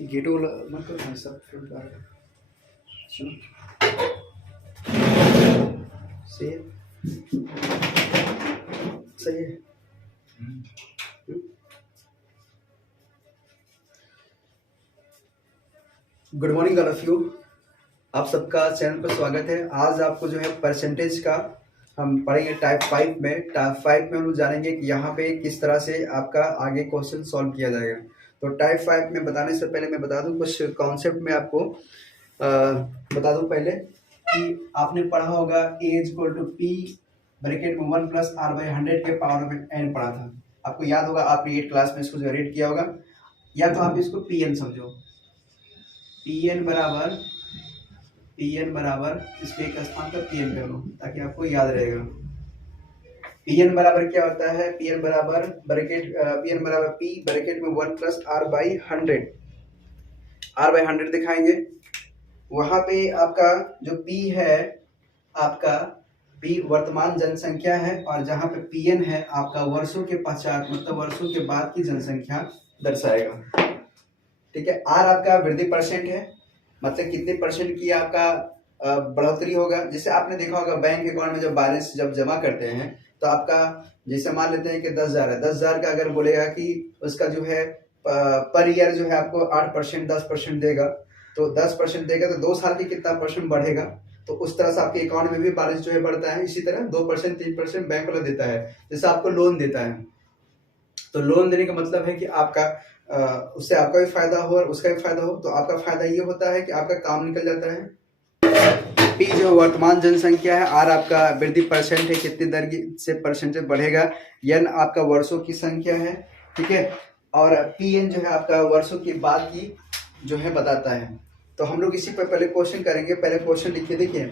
गेटो वाला मत करो भाई साहब, फिर आ रहा है। चलो सही है, सही है। Good morning all of you, आप सबका चैनल पर स्वागत है। आज आपको जो है परसेंटेज का हम पढ़ेंगे टाइप 5 में। टाइप 5 में हम जानेंगे कि यहाँ पे किस तरह से आपका आगे क्वेश्चन सॉल्व किया जाएगा। तो टाइप 5 में बताने से पहले मैं बता दूं कुछ कॉन्सेप्ट में आपको बता दूं पहले कि आपने पढ़ा होगा ए इक्वल टू पी ब्रैकेट में 1 प्लस आर बाई 100 के पावर में एन पढ़ा था। आपको याद होगा, आपने 8 क्लास में इसको जो रेड किया होगा, या तो आप इसको पी एन समझो। पी एन बराबर इसके एक स्थान पर पी एन कर लो ताकि आपको याद रहेगा। पी एन बराबर क्या होता है? पी एन बराबर पी ब्रैकेट में 1 प्लस आर बाई 100 दिखाएंगे। वहां पे आपका जो पी है, आपका पी वर्तमान जनसंख्या है, और जहां पे पी एन है आपका वर्षों के पश्चात मतलब वर्षों के बाद की जनसंख्या दर्शाएगा। ठीक है। आर आपका वृद्धि परसेंट है, मतलब कितने परसेंट की आपका बढ़ोतरी होगा। जैसे आपने देखा होगा बैंक अकाउंट में जब बैलेंस जब जमा करते हैं तो आपका, जैसे मान लेते हैं कि 10,000 है, 10,000 का अगर बोलेगा कि उसका जो है पर ईयर जो है आपको 8% 10% देगा, तो 10% देगा तो 2 साल की कितना परसेंट बढ़ेगा। तो उस तरह से आपके अकाउंट में भी बैलेंस जो है बढ़ता है। इसी तरह 2% 3% बैंक वाला देता है, जैसे आपको लोन देता है। तो लोन देने का मतलब है कि आपका उससे आपका भी फायदा हो और उसका भी फायदा हो। तो आपका फायदा ये होता है कि आपका काम निकल जाता है। पी जो वर्तमान जनसंख्या है, आर आपका वृद्धि परसेंट है, कितनी दर से परसेंटेज बढ़ेगा। एन आपका वर्षों की संख्या है, ठीक है। और पी एन जो है आपका वर्षों के बाद की जो है बताता है। तो हम लोग इसी पर पहले क्वेश्चन करेंगे। पहले क्वेश्चन लिखिए। देखिए,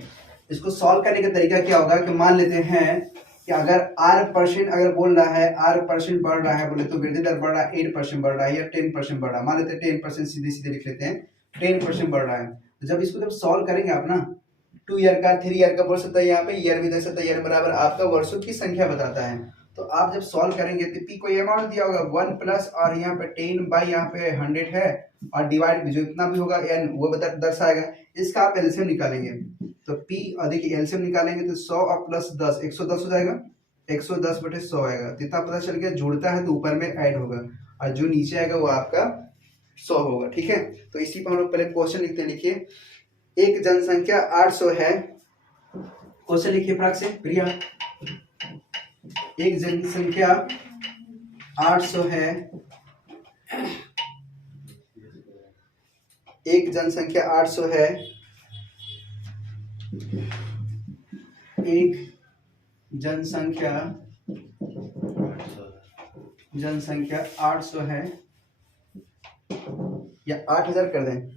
इसको सॉल्व करने का तरीका क्या होगा कि मान लेते हैं कि अगर R% अगर बोल रहा है, R% बढ़ रहा है बोले तो वृद्धि दर बढ़ रहा है 8% बढ़ रहा है या 10% बढ़ रहा है। मान लेते हैं 10%, सीधे सीधे लिख लेते हैं 10% बढ़ रहा है। तो जब इसको जब सॉल्व करेंगे आप ना, 2 ईयर का 3 ईयर का बोल सकता है, यहाँ पे ईयर भी दे सकता है। ईयर बराबर आपका वर्षों की संख्या बताता है। तो आप जब सॉल्व करेंगे तो पी को अमाउंट दिया होगा 1 प्लस और यहाँ पे 10 बाई यहाँ पे 100 है, और डिवाइड जो इतना भी होगा एन वो दर्शाएगा। इसका आप एलसीएम निकालेंगे तो पी देखिए एलसीएम निकालेंगे तो 100 और प्लस 10 110 हो जाएगा। 110 बटे 100 आएगा। तो इतना पता चल गया, जुड़ता है तो ऊपर में ऐड होगा और जो नीचे आएगा वो आपका 100 होगा। ठीक है। तो इसी पर हम लोग पहले क्वेश्चन लिखते हैं। लिखिए, एक जनसंख्या 800 है। क्वेश्चन लिखिए फटाक से प्रिया। एक जनसंख्या 800 है। एक जनसंख्या 800 है। एक जनसंख्या 800 है, या 8000 कर दें,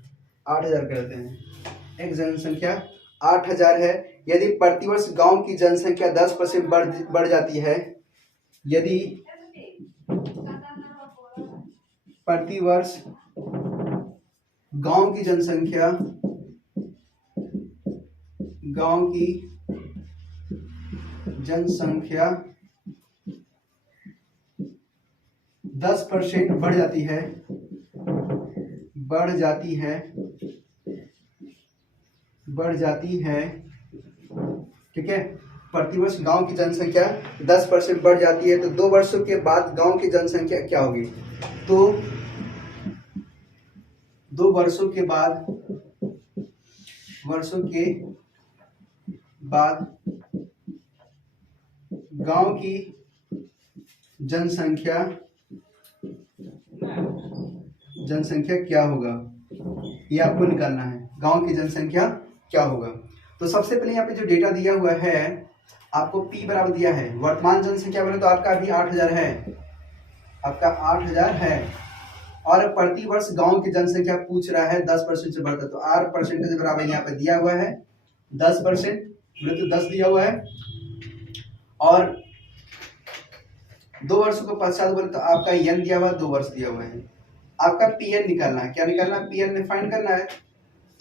8000 करते हैं। एक जनसंख्या 8000 है। यदि प्रतिवर्ष गांव की जनसंख्या 10% बढ़ जाती है, यदि प्रतिवर्ष गांव की जनसंख्या 10% बढ़ जाती है, ठीक है। प्रतिवर्ष गांव की जनसंख्या 10% बढ़ जाती है, तो 2 वर्षों के बाद गांव की जनसंख्या क्या होगी? तो 2 वर्षों के बाद गांव की जनसंख्या क्या होगा, ये आपको निकालना है। गांव की जनसंख्या क्या होगा? तो सबसे पहले यहाँ पे जो डेटा दिया हुआ है आपको P बराबर दिया है वर्तमान जनसंख्या बोले तो आपका अभी 8000 है, आपका 8000 है। और प्रति वर्ष गांव की जनसंख्या पूछ रहा है 10% से बढ़ता, तो R परसेंटेज बराबर यहाँ पे दिया हुआ है 10%, बोले तो 10 दिया हुआ है। और 2 वर्षों को पश्चात बोले तो आपका N दिया हुआ है, 2 वर्ष दिया हुआ है। आपका PN निकालना है। क्या निकालना है? PN फाइंड करना है।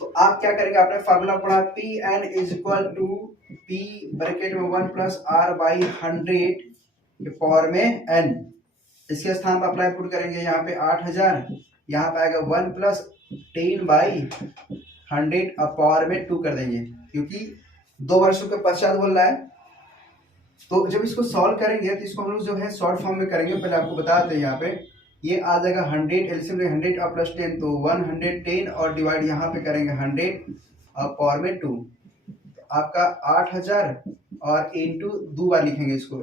तो आप क्या करेंगे, आपने फार्मूला पढ़ा PN is equal to P bracket में 1 प्लस R बाई 100 के पावर में N। इसके स्थान पर अप्लाई पुट करेंगे, यहाँ पे 8000, यहाँ पे आएगा 1 प्लस 10/100 अब पावर में 2 कर देंगे, क्योंकि 2 वर्षों के पश्चात बोल रहा है। तो जब इसको सॉल्व करेंगे तो इसको हम लोग जो है शॉर्ट फॉर्म में करेंगे। पहले आपको बता दें, यहाँ पे ये आ जाएगा 100 एलसीएम 100 और प्लस 10 तो 110 और डिवाइड यहाँ पे करेंगे 100 और पावर में 2, तो आपका 8000 और इंटू 2 बार लिखेंगे इसको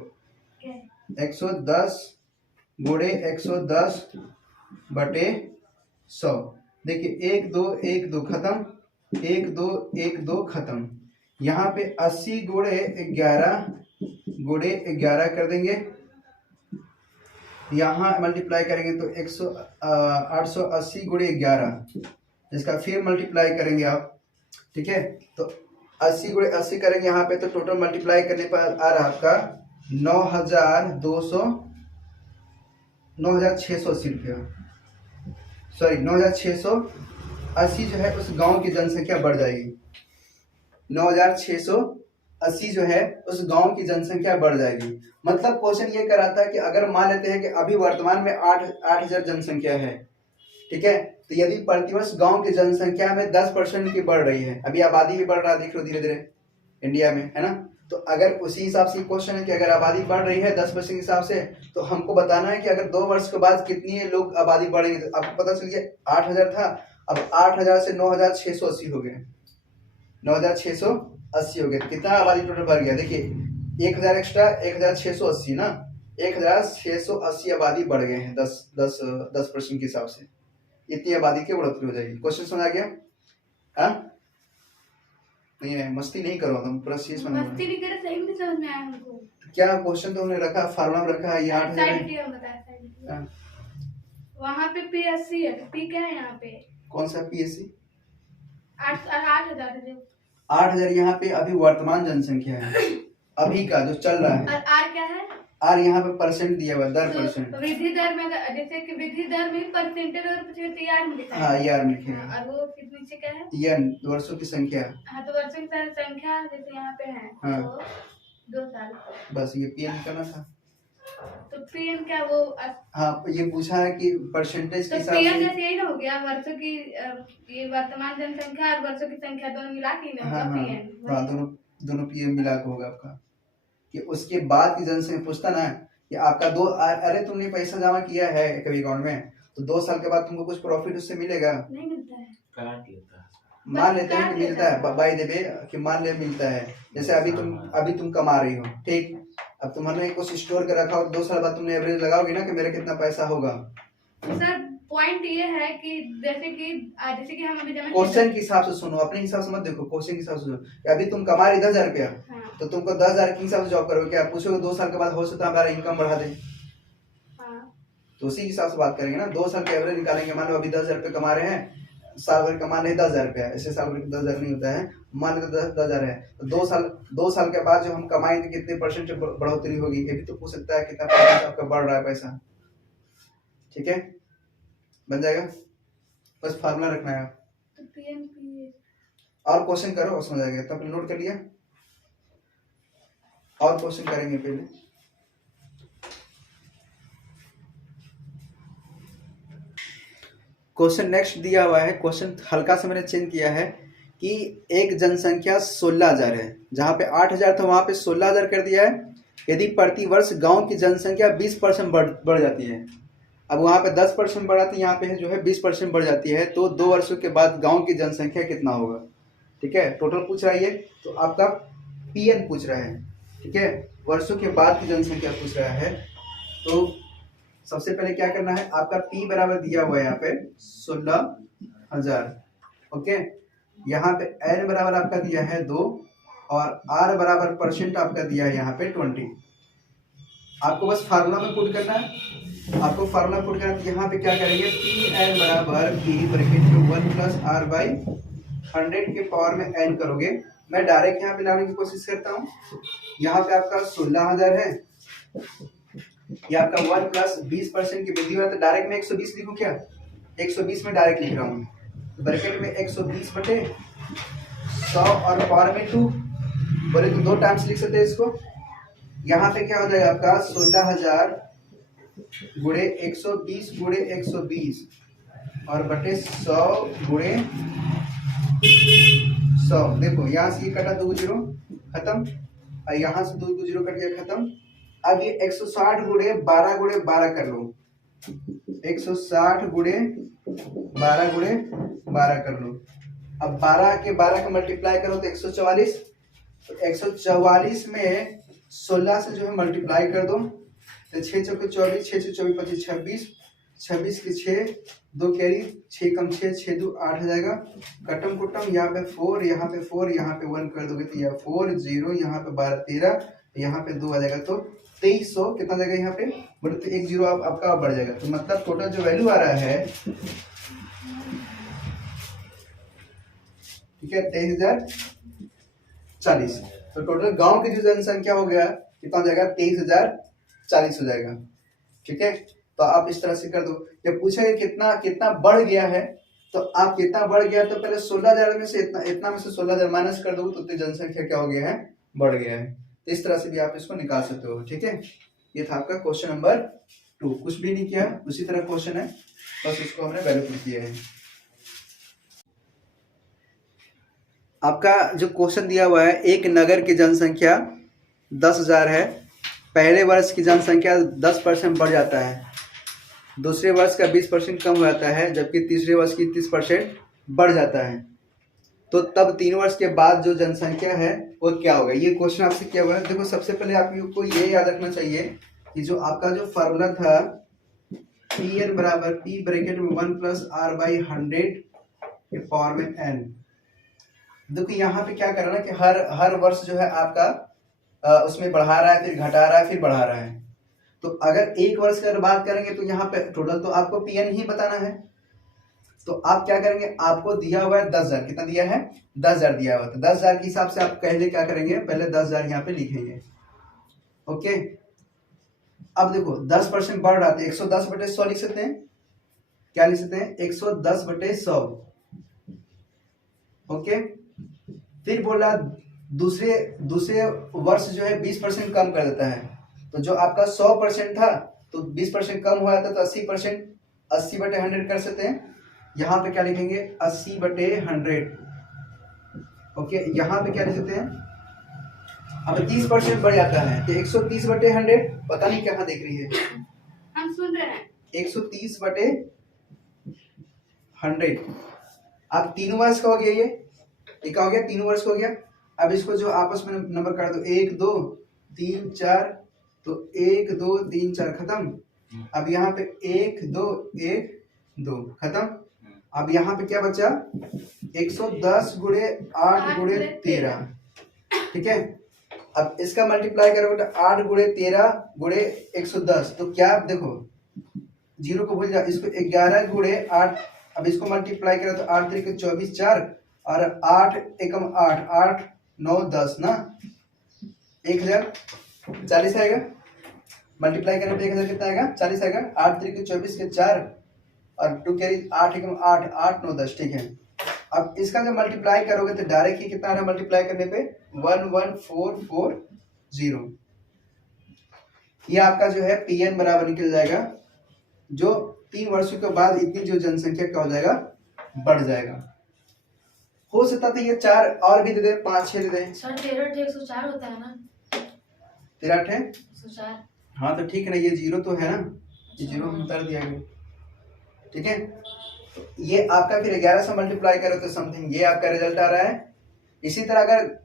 110 गुणे 110 बटे 100। देखिए 1 2 1 2 खत्म, 1 2 1 2 खत्म। यहाँ पे 80 गुणे 11 कर देंगे, यहाँ मल्टीप्लाई करेंगे तो 880 गुणे 11, इसका फिर मल्टीप्लाई करेंगे आप। ठीक है, तो 80 गुणे 80 करेंगे यहाँ पे, तो टोटल मल्टीप्लाई करने पर आ रहा आपका 9680 रुपया, सॉरी 9680 जो है उस गांव की जनसंख्या बढ़ जाएगी। 9680 जो है उस गांव की जनसंख्या बढ़ जाएगी। मतलब क्वेश्चन ये कराता है कि अगर मान लेते हैं कि अभी वर्तमान में 8000 जनसंख्या है, ठीक है, तो यदि प्रतिवर्ष गांव की जनसंख्या में 10% की बढ़ रही है, अभी आबादी भी बढ़ रहा है, देख लो धीरे धीरे इंडिया में, है ना। तो अगर उसी हिसाब से क्वेश्चन है कि अगर आबादी बढ़ रही है 10% के हिसाब से, तो हमको बताना है कि अगर 2 वर्ष के बाद कितनी लोग आबादी बढ़ेंगे। तो आपको पता चल गया 8000 था, अब 8000 से 9680 हो गए, 9680 हो गए। कितना आबादी टोटल बढ़ गया, देखिए 1000 एक्स्ट्रा 1680 ना, 1680 आबादी बढ़ गए हैं 10% के हिसाब से। इतनी आबादी की बढ़ोतरी हो जाएगी। क्वेश्चन समझ आ गया? हाँ नहीं, मस्ती नहीं करो तुम, पूरा सीरियस बनो। मस्ती नहीं करे, सही में समझ में आया हमको। क्या क्वेश्चन तो हमने रखा, फार्मूला रखा है, ये 8000 वहाँ पे P80 है, तो P क्या है यहाँ पे? कौन सा P80? 8000 8000 यहाँ पे अभी वर्तमान जनसंख्या है, अभी का जो चल रहा है। और R क्या है? R यहाँ पे परसेंट दिया हुआ है, 10%। वृद्धि दर में, जैसे कि वृद्धि दर में परसेंटेज और ER में लिखा है। हाँ ER में लिखे हैं। और वो नीचे क्या है? ER वर्षों की संख्या। हाँ, तो वर्षों की संख्या जैसे यहाँ पे है, हाँ। तो 2 साल। बस ये PN करना था। तो PN क्या वो? हाँ, ये पूछा है कि परसेंटेज के हिसाब से। PN जैसे यही ना हो गया, वर्षों की ये वर्तमान जनसंख्या और वर्षों की संख्या दोनों मिला के ना होगा PN। हाँ, दोनों PN मिला के होगा आपका। कि उसके बाद की जनसंख्या पूछता ना कि आपका अरे तुमने पैसा जमा किया है कभी अकाउंट में, तो 2 साल के बाद तुमको कुछ प्रॉफिट उससे मिलेगा? नहीं मिलता है, काट लेता है। मान लेते हैं कि मिलता है, बाय द वे कि मान ले मिलता है। जैसे अभी तुम कमा रही हो, ठीक, अब तुम्हारे कुछ स्टोर कर रखा हो, 2 साल बाद तुमने एवरेज लगाओगे ना कि मेरा कितना पैसा होगा। सर पॉइंट ये है कि जैसे कि हम अभी क्वेश्चन के हिसाब से सुनो, अपने हिसाब से मत देखो, क्वेश्चन के हिसाब से सुनो। अभी तुम कमा रही 10,000 रुपया, तो तुमको 10,000 के हिसाब से जॉब करोगे क्या? पूछोगे 2 साल के बाद हो सकता है हमारा इनकम बढ़ा दे, तो उसी हिसाब से बात करेंगे ना। 2 साल का एवरेज निकालेंगे। मान लो अभी 10,000 रुपये कमा रहे हैं, साल भर कमा रहे हैं 10,000 रुपया, ऐसे साल भर 10,000 नहीं होता है। मान लो 10,000 है, तो 2 साल के बाद जो हम कमाएंगे कितने परसेंट बढ़ोतरी होगी, ये भी तो पूछ सकता है कितना परसेंट आपका बढ़ रहा है पैसा। ठीक है, बन जाएगा, बस फार्मूला रखना है आप। और क्वेश्चन करो और समझ आ गया, तब नोट कर लिया। और क्वेश्चन करेंगे पहले। क्वेश्चन नेक्स्ट दिया हुआ है, क्वेश्चन हल्का से मैंने चेंज किया है कि एक जनसंख्या 16,000 है, जहाँ पे 8,000 था वहाँ पे 16,000 कर दिया है। यदि प्रति वर्ष गांव की जनसंख्या 20% बढ़ जाती है, अब वहाँ पे 10% बढ़ाती है, यहाँ पे जो है 20% बढ़ जाती है, तो 2 वर्षों के बाद गांव की जनसंख्या कितना होगा? ठीक है, टोटल पूछ रहा है ये, तो आपका PN पूछ रहा है। ठीक है, वर्षों के बाद की जनसंख्या पूछ रहा है। तो सबसे पहले क्या करना है, आपका P बराबर दिया हुआ है यहाँ पे 16,000। ओके, यहाँ पे N बराबर आपका दिया है 2 और R बराबर परसेंट आपका दिया है यहाँ पे 20। आपको बस फार्मूला में पुट करना है, आपको फार्मूला पुट करना है। यहाँ पे क्या करेंगे, PN बराबर P ब्रैकेट में 1 प्लस R बाई 100 के पावर में N करोगे। मैं डायरेक्ट यहाँ पे लाने की कोशिश करता हूँ। यहाँ पे आपका 16,000 है, ये आपका 1 प्लस 20% की वृद्धि हुआ, तो डायरेक्ट में 120 लिखूं क्या? 120 में डायरेक्ट लिख रहा हूँ, ब्रैकेट में 120 बटे 100 और पावर में 2, बोले तो 2 टाइम्स लिख सकते हैं इसको। यहाँ पे क्या हो जाएगा आपका 16,000 गुणे 120 गुणे 120, और बटे 100 गुणे 100। देखो यहाँ से ये कटा 2 जीरो खत्म, और यहाँ से 2 जीरो कट गया खत्म। अब ये 160 गुणे 12 कर लो, 160 गुणे 12 कर लो। अब 12 के 12 का मल्टीप्लाई करो तो 144, तो 144 में 16 से जो है मल्टीप्लाई कर दो, तो 6 चौके 24, 6 से 24 25 26, 26 के 6 2 कैरी, 6 कम 6 6 2 8 हो जाएगा। कटम कुटम यहाँ पे 4, यहाँ पे 4, यहाँ पे 1 कर दोगे तो यह 4 0, यहाँ पे 12 13, यहाँ पे 2 आ जाएगा, तो 2300 कितना जाएगा यहाँ पे, बोले तो 1 जीरो आपका बढ़ जाएगा। तो मतलब टोटल जो वैल्यू आ रहा है, ठीक है, 23,040। तो टोटल गांव की जो जनसंख्या हो गया कितना हो जाएगा, 23,040 हो जाएगा। ठीक है, तो आप इस तरह से कर दो। जब पूछेगा कितना कितना बढ़ गया है, तो आप कितना बढ़ गया, तो पहले 16,000 में से इतना में से 16,000 माइनस कर दो, तो उतनी जनसंख्या क्या हो गया है, बढ़ गया है। तो इस तरह से भी आप इसको निकाल सकते हो। ठीक है, ये था आपका क्वेश्चन नंबर 2। कुछ भी नहीं किया, उसी तरह क्वेश्चन है, बस उसको हमने वैल्यू पुट किया है। आपका जो क्वेश्चन दिया हुआ है, एक नगर की जनसंख्या 10,000 है, पहले वर्ष की जनसंख्या 10% बढ़ जाता है, दूसरे वर्ष का 20% कम हो जाता है, जबकि तीसरे वर्ष की 30% बढ़ जाता है, तो तब 3 वर्ष के बाद जो जनसंख्या है वो क्या होगा। ये क्वेश्चन आपसे क्या हुआ है। देखो, सबसे पहले आपको ये याद रखना चाहिए कि जो आपका जो फार्मूला था Pn बराबर P ब्रैकेट में 1 + R/100 के पावर में n। देखो यहाँ पे क्या कर रहा है ना कि हर वर्ष जो है आपका उसमें बढ़ा रहा है, फिर घटा रहा है, फिर बढ़ा रहा है। तो अगर एक वर्ष की अगर बात करेंगे तो यहाँ पे टोटल तो आपको Pn ही बताना है। तो आप क्या करेंगे, आपको दिया हुआ है 10,000, कितना दिया है, 10,000 दिया हुआ है। तो 10,000 के हिसाब से आप पहले क्या करेंगे, पहले 10,000 यहाँ पे लिखेंगे। ओके, अब देखो 10% बढ़ रहा था, 110/100 लिख सकते हैं। क्या लिख सकते हैं, 110/100। ओके, फिर बोला दूसरे वर्ष जो है 20% कम कर देता है। तो जो आपका 100% था, तो 20% कम हुआ था, तो 80%, 80/100 कर सकते हैं। यहाँ पे क्या लिखेंगे, 80/100। ओके, यहाँ पे क्या लिख सकते हैं, अब 30% बढ़ जाता है, तो 130/100, पता नहीं कहाँ देख रही है, हम सुन रहे हैं, 130/100। अब 3 वर्ष का हो गया, ये क्या हो गया, 3 वर्ष हो गया। अब इसको जो आपस में नंबर काट दो, 1 2 3 4, तो 1 2 3 4 खत्म। अब यहाँ पे 1 2 1 2 खत्म। अब यहाँ पे क्या बचा, 110 गुणे 8 गुणे 13। ठीक है, अब इसका मल्टीप्लाई करोगे तो 8 गुणे 13 गुणे 110, तो क्या आप देखो जीरो को भूल जा, इसको 11 गुणे 8, अब इसको मल्टीप्लाई करो तो 8 3 24 4, और 8 एकम 8 8 9 10 ना, 1040 आएगा। मल्टीप्लाई करने पे 1000 कितना आएगा, 40 आएगा। 8 3 24 के 4, और 2 कैरी 8 एकम 8 8 9 10। ठीक है, अब इसका जब मल्टीप्लाई करोगे तो डायरेक्ट ही कितना आ रहा है, मल्टीप्लाई करने पे 11440। ये आपका जो है Pn बराबर निकल जाएगा, जो 3 वर्षों के बाद इतनी जो जनसंख्या क्या हो जाएगा, बढ़ जाएगा। हो सकता था ये 4 और भी दे दे, 5 6 दे दे। सर 13 104 होता है ना, 13 है 104। हाँ, तो ठीक है ना, ये जीरो तो है ना, ये जीरो हम उतार दिया गया। ठीक है, तो ये आपका फिर 11 से मल्टीप्लाई करो तो समथिंग ये आपका रिजल्ट आ रहा है। इसी तरह अगर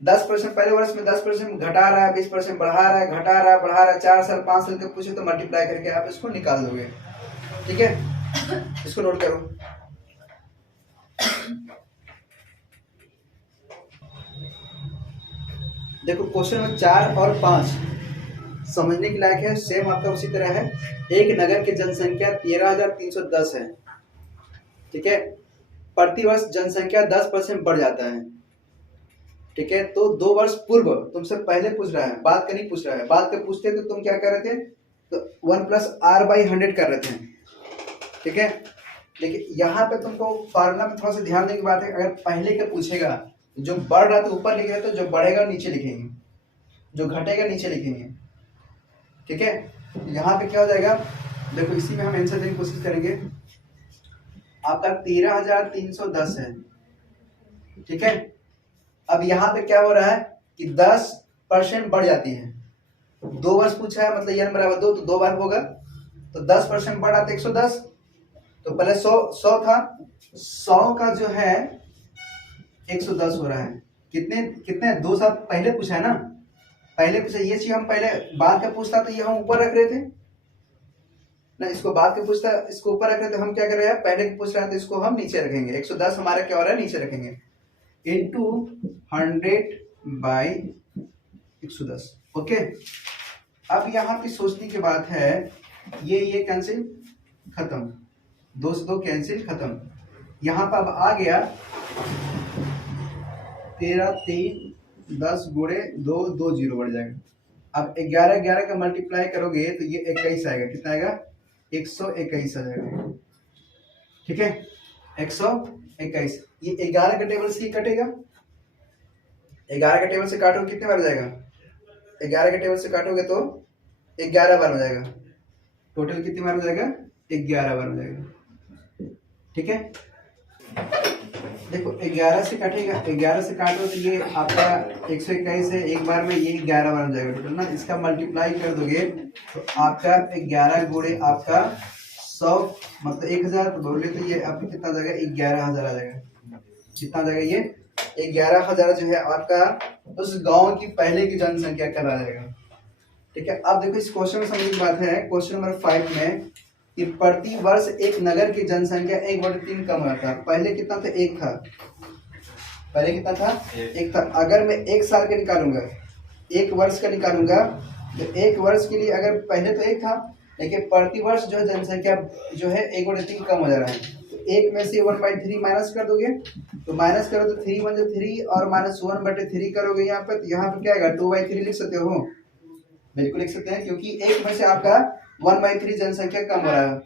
10% पहले वर्ष में 10% घटा रहा है, 20% बढ़ा रहा है, घटा रहा है, बढ़ा रहा है, 4 साल 5 साल के पूछे तो मल्टीप्लाई करके आप इसको निकाल दोगे। ठीक है, इसको नोट करो। देखो क्वेश्चन में 4 और 5 समझने के लायक है, सेम आपका उसी तरह है। एक नगर की जनसंख्या 13,310 है। ठीक है, प्रतिवर्ष जनसंख्या 10% बढ़ जाता है। ठीक है, तो 2 वर्ष पूर्व तुमसे पहले पूछ रहा है, बाद का नहीं पूछ रहा है। बाद का पूछते तो तुम क्या कर रहे थे, तो 1 + R/100 कर रहे थे। ठीक है, लेकिन यहाँ पे तुमको फार्मूला में थोड़ा सा ध्यान देने की बात है। अगर पहले का पूछेगा, जो बढ़ रहा तो ऊपर लिखेगा, तो जो बढ़ेगा नीचे लिखेंगे, जो घटेगा नीचे लिखेंगे। ठीक है, यहाँ पे क्या हो जाएगा, देखो इसी में हम आंसर देने की कोशिश करेंगे। आपका 13,310 है। ठीक है, अब यहाँ पे क्या हो रहा है कि 10% बढ़ जाती है। 2 वर्ष पूछा है, मतलब n बराबर 2, तो 2 बार होगा, तो 10% बढ़ा तो 110। तो पहले 100 था, 100 का जो है 110 हो रहा है। कितने कितने 2 साल पहले पूछा है ना, पहले पूछा। ये चीज हम पहले बाद का पूछता तो ये हम ऊपर रख रहे थे ना, इसको बाद के पूछता इसको ऊपर रख रहे थे। हम क्या कर रहे हैं, पहले के पूछ रहे हैं तो इसको हम नीचे रखेंगे। 110 हमारा क्या हो रहा है, नीचे रखेंगे, इंटू 100/110। ओके, अब यहाँ पे सोचने की बात है, ये कैंसिल खत्म, 2 से 2 कैंसिल खत्म। यहाँ पर अब आ गया 13, 3, 10 गुणे 2, 2 0 बढ़ जाएगा। अब 11 11 का मल्टीप्लाई करोगे तो ये 21 आएगा। कितना आएगा, 121 आ जाएगा। ठीक है, 121। ये 11 का टेबल से कटेगा, 11 के टेबल से काटोगे कितने बार हो जाएगा, 11 के टेबल से काटोगे तो 11 बार हो जाएगा। टोटल कितनी बार हो जाएगा, 11 बार हो जाएगा। ठीक है, देखो 11 से कटेगा, 11 से काटो तो ये आपका 121 है, एक बार में ये 11 बार हो जाएगा टोटल ना। इसका मल्टीप्लाई कर दोगे तो आपका 11 गुणे आपका 100 मतलब 1000, तो बोले तो ये आपका कितना आ जाएगा, 11,000 आ जाएगा। कितना आ जाएगा, ये 11,000 जो है आपका उस गांव की पहले की जनसंख्या का आ जाएगा। ठीक है, अब देखो इस क्वेश्चन में समझने की बात है, क्वेश्चन नंबर 5 में कि प्रति वर्ष एक नगर की जनसंख्या 1/3 कम होता है। पहले कितना था, 1 था। पहले कितना था, 1 था। अगर मैं 1 साल का निकालूंगा, 1 वर्ष का निकालूंगा, तो 1 वर्ष के लिए अगर पहले तो 1 था, लेकिन प्रति वर्ष जो है जनसंख्या जो है 1/3 कम हो जा रहा है। तो 1 में से 1/3 माइनस कर दोगे, तो माइनस करो तो 3 1 3 और -1/3 करोगे यहाँ पे, तो यहाँ पे क्या आएगा, 2/3 लिख सकते हो, बिल्कुल लिख सकते हैं, क्योंकि 1 में से आपका 1/3 जनसंख्या कम हो रहा है।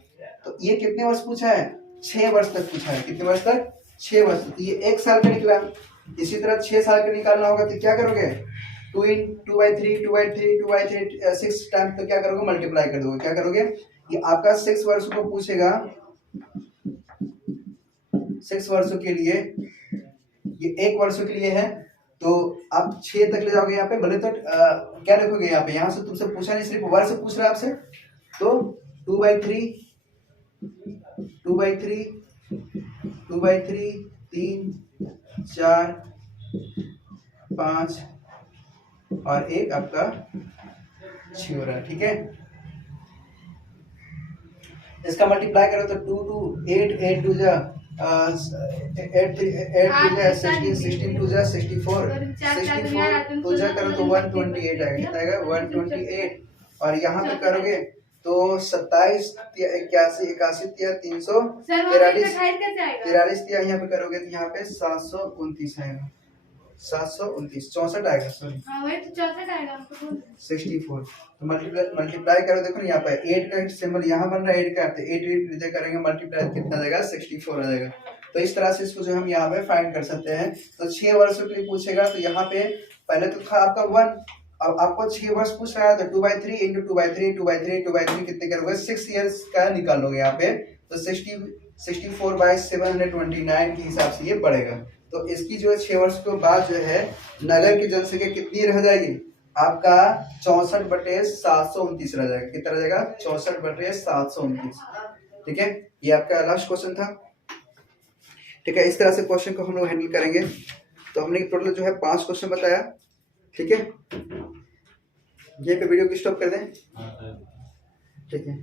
तो ये कितने वर्ष पूछा है, 6 वर्ष तक पूछा है। कितने वर्ष तक, 6 वर्ष। तो ये 1 साल का निकला। इसी तरह 6 साल का निकालना होगा तो क्या करोगे, 2/3 6 टाइम तो क्या करोगे, मल्टीप्लाई कर दोगे। क्या करोगे, ये आपका 6 वर्ष को पूछेगा, 6 वर्षों के लिए, ये 1 वर्षों के लिए है, तो आप 6 तक ले जाओगे यहाँ पे। भले तो क्या लिखोगे यहाँ पे, यहाँ से तुमसे पूछा नहीं, सिर्फ वर्ष पूछ रहा है आपसे, तो 2/3 2/3 2/3 3 4 5 और 1 आपका 6 हो रहा है। ठीक है, इसका मल्टीप्लाई करो तो 2 2 8 8 2 जा 8 3 8 2 जा 16 16 2 जा 64 64 2 जा करो तो 128 आएगा। कितना आएगा, 128। और यहाँ पे करोगे तो 27 81 81 343 यहाँ पे करोगे तो यहाँ पे 729 आएगा, 729 64 आएगा, सॉरी वही तो 64 आएगा हमको। 64। तो मल्टीप्लाई करो, देखो यहाँ पे 8 का सिंबल यहाँ बन रहा है, 8 का, तो 8 इधर करेंगे मल्टीप्लाई, कितना आ जाएगा, 64 आ जाएगा। तो इस तरह से इसको जो हम यहाँ पे फाइंड कर सकते हैं। तो 6 वर्षों के लिए पूछेगा, तो यहाँ पे पहले तो था आपका 1, अब आपको 6 वर्ष पूछ रहा है, तो 2/3 इंटू 2/3 2/3 2/3 कितने करोगे, 6 ईयर्स का निकालोगे यहाँ पे, तो 64/729 के हिसाब से ये बढ़ेगा। तो इसकी जो है 6 वर्ष के बाद जो है नगर की जनसंख्या कितनी रह जाएगी, आपका 64/729 रह जाएगा। कितना रह जाएगा, 64/729। ठीक है, ये आपका लास्ट क्वेश्चन था। ठीक है, इस तरह से क्वेश्चन को हम लोग हैंडल करेंगे। तो हमने टोटल जो है 5 क्वेश्चन बताया। ठीक है, ये पे वीडियो को स्टॉप कर दें। ठीक है।